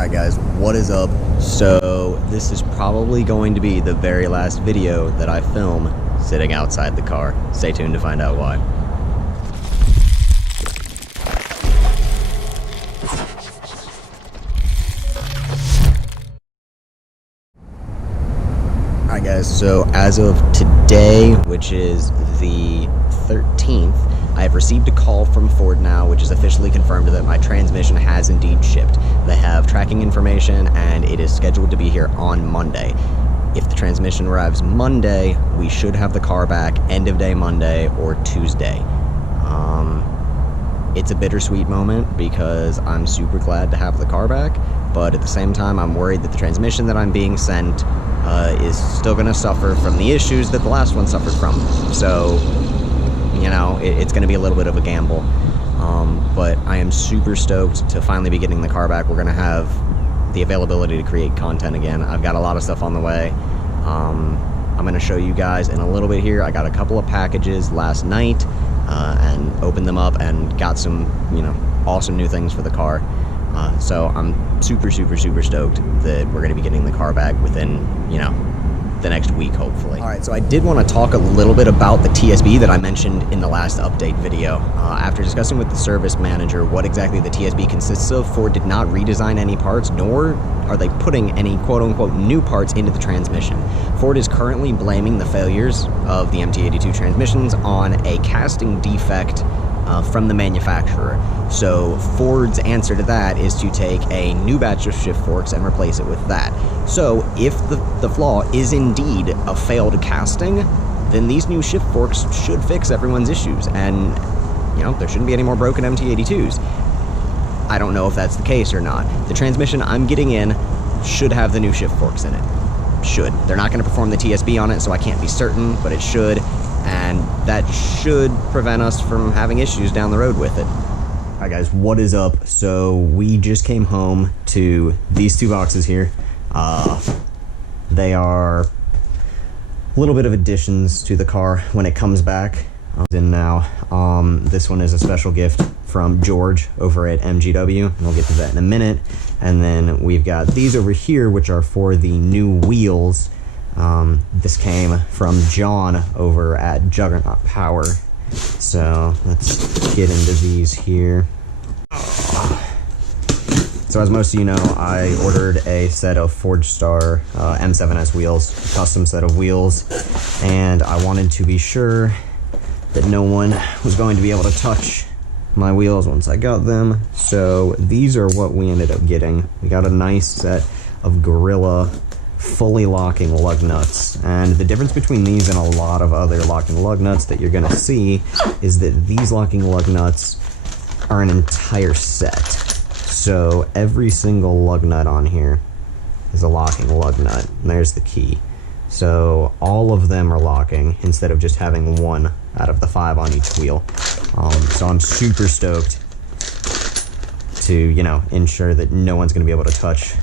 Alright guys, what is up? So this is probably going to be the very last video that I film sitting outside the car. Stay tuned to find out why. Alright guys, so as of today, which is the 13th, I have received a call from Ford now, which is officially confirmed that my transmission has indeed shipped. They have tracking information, and it is scheduled to be here on Monday. If the transmission arrives Monday, we should have the car back end of day Monday or Tuesday. It's a bittersweet moment because I'm super glad to have the car back, but at the same time, I'm worried that the transmission that I'm being sent is still going to suffer from the issues that the last one suffered from. So, you know, it's going to be a little bit of a gamble. But I am super stoked to finally be getting the car back. We're going to have the availability to create content again. I've got a lot of stuff on the way. I'm going to show you guys in a little bit here. I got a couple of packages last night and opened them up and got some, you know, awesome new things for the car. So I'm super stoked that we're going to be getting the car back within, you know, the next week, hopefully. Alright, so I did want to talk a little bit about the TSB that I mentioned in the last update video. After discussing with the service manager what exactly the TSB consists of, Ford did not redesign any parts, nor are they putting any quote-unquote new parts into the transmission. Ford is currently blaming the failures of the MT82 transmissions on a casting defect from the manufacturer. So Ford's answer to that is to take a new batch of shift forks and replace it with that. So if the flaw is indeed a failed casting, then these new shift forks should fix everyone's issues, and you know, there shouldn't be any more broken MT82s. I don't know if that's the case or not. The transmission I'm getting in should have the new shift forks in it. Should. They're not going to perform the TSB on it, so I can't be certain, but it should. And that should prevent us from having issues down the road with it. Alright guys, what is up? So we just came home to these two boxes here. They are a little bit of additions to the car when it comes back. In now, this one is a special gift from George over at MGW, and we'll get to that in a minute. And then we've got these over here, which are for the new wheels. This came from John over at Juggernaut Power. So let's get into these here. So as most of you know, I ordered a set of Forge Star M7S wheels, a custom set of wheels, and I wanted to be sure that no one was going to be able to touch my wheels once I got them. So these are what we ended up getting. We got a nice set of Gorilla fully locking lug nuts, and the difference between these and a lot of other locking lug nuts that you're going to see is that these locking lug nuts are an entire set. So every single lug nut on here is a locking lug nut, and there's the key. So all of them are locking instead of just having one out of the 5 on each wheel. So I'm super stoked to, you know, ensure that no one's going to be able to touch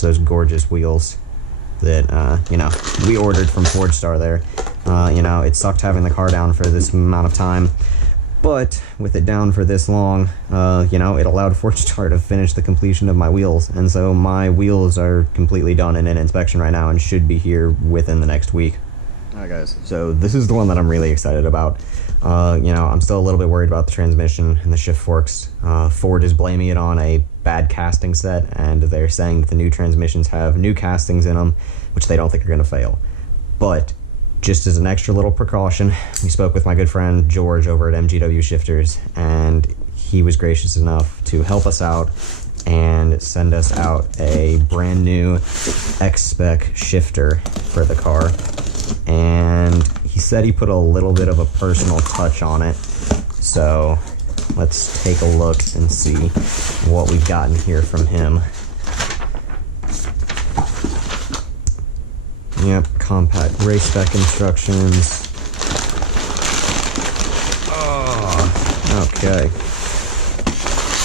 those gorgeous wheels that, you know, we ordered from Forge Star there. You know, it sucked having the car down for this amount of time, but with it down for this long, you know, it allowed Forge Star to finish the completion of my wheels, and so my wheels are completely done and in inspection right now and should be here within the next week. Alright guys, so this is the one that I'm really excited about. You know, I'm still a little bit worried about the transmission and the shift forks. Ford is blaming it on a bad casting set, and they're saying that the new transmissions have new castings in them, which they don't think are going to fail. But just as an extra little precaution, we spoke with my good friend George over at MGW Shifters, and he was gracious enough to help us out and send us out a brand new X-Spec shifter for the car. And he said he put a little bit of a personal touch on it, so let's take a look and see what we've gotten here from him. Yep, compact race spec instructions. Oh, okay.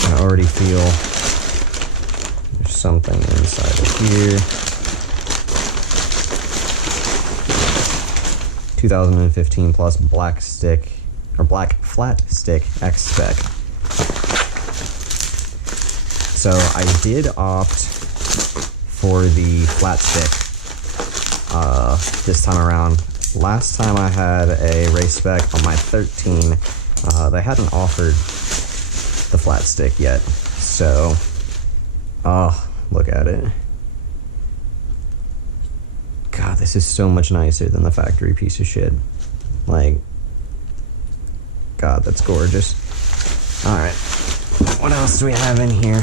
I already feel there's something inside of here. 2015 plus black stick, or black flat stick X-Spec. So I did opt for the flat stick this time around. Last time I had a race spec on my 13, they hadn't offered the flat stick yet. So, look at it. God, this is so much nicer than the factory piece of shit. Like, God, that's gorgeous. Alright, what else do we have in here?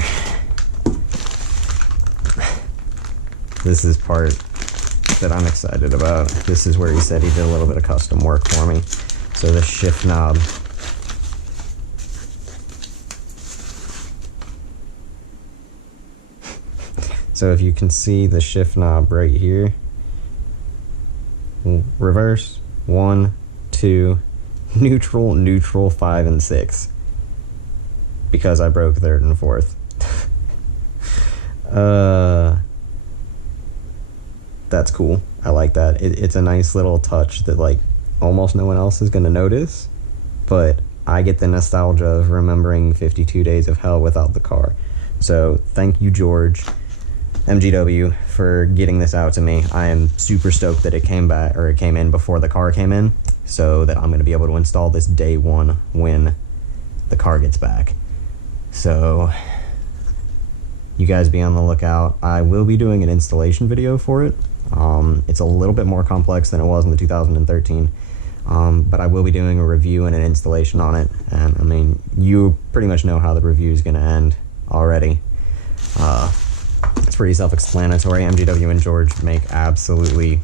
This is part that I'm excited about. This is where he said he did a little bit of custom work for me. So the shift knob. So if you can see the shift knob right here, reverse, 1, 2, neutral, neutral, 5, and 6. Because I broke 3rd and 4th. That's cool. I like that. It's a nice little touch that, like, almost no one else is gonna notice, but I get the nostalgia of remembering 52 days of hell without the car. So thank you, George, MGW, for getting this out to me. I am super stoked that it came back, or it came in before the car came in, so that I'm gonna be able to install this day one when the car gets back. So you guys be on the lookout. I will be doing an installation video for it. It's a little bit more complex than it was in the 2013, but I will be doing a review and an installation on it. And I mean, you pretty much know how the review is going to end already. It's pretty self-explanatory. MGW and George make absolutely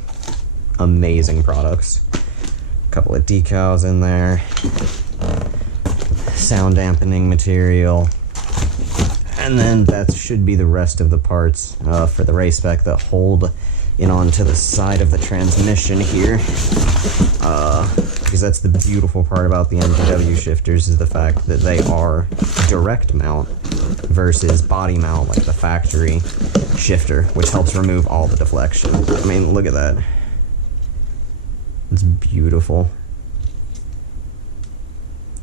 amazing products. A couple of decals in there, sound dampening material, and then that should be the rest of the parts for the race spec that hold in onto the side of the transmission here, because that's the beautiful part about the MGW shifters, is the fact that they are direct mount versus body mount like the factory shifter, which helps remove all the deflection. I mean, look at that. It's beautiful.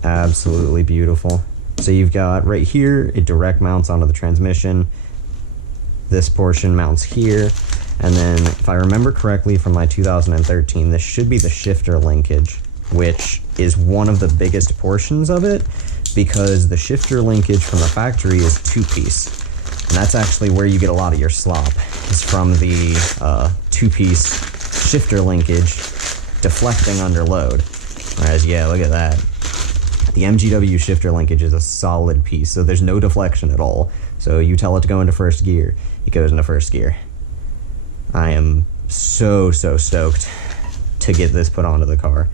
Absolutely beautiful. So you've got right here, it direct mounts onto the transmission. This portion mounts here. And then, if I remember correctly from my 2013, this should be the shifter linkage, which is one of the biggest portions of it, because the shifter linkage from the factory is 2-piece. And that's actually where you get a lot of your slop, is from the 2-piece shifter linkage deflecting under load. Whereas, yeah, look at that. The MGW shifter linkage is a solid piece, so there's no deflection at all. So you tell it to go into first gear, it goes into first gear. I am so stoked to get this put onto the car.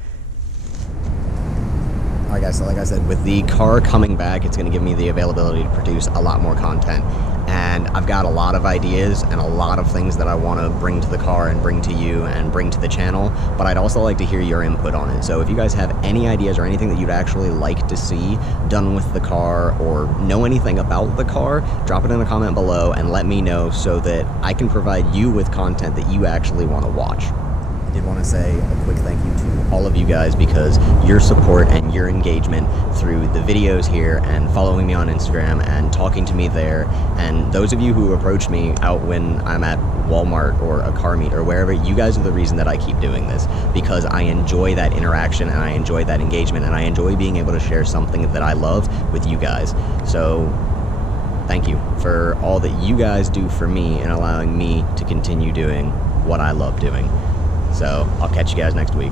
Alright guys, so like I said, with the car coming back, it's going to give me the availability to produce a lot more content. And I've got a lot of ideas and a lot of things that I want to bring to the car and bring to you and bring to the channel, but I'd also like to hear your input on it. So if you guys have any ideas or anything that you'd actually like to see done with the car, or know anything about the car, drop it in a comment below and let me know so that I can provide you with content that you actually want to watch. I did want to say a quick thank you to all of you guys, because your support and your engagement through the videos here and following me on Instagram and talking to me there, and those of you who approach me out when I'm at Walmart or a car meet or wherever, you guys are the reason that I keep doing this, because I enjoy that interaction and I enjoy that engagement and I enjoy being able to share something that I love with you guys. So thank you for all that you guys do for me and allowing me to continue doing what I love doing. So I'll catch you guys next week.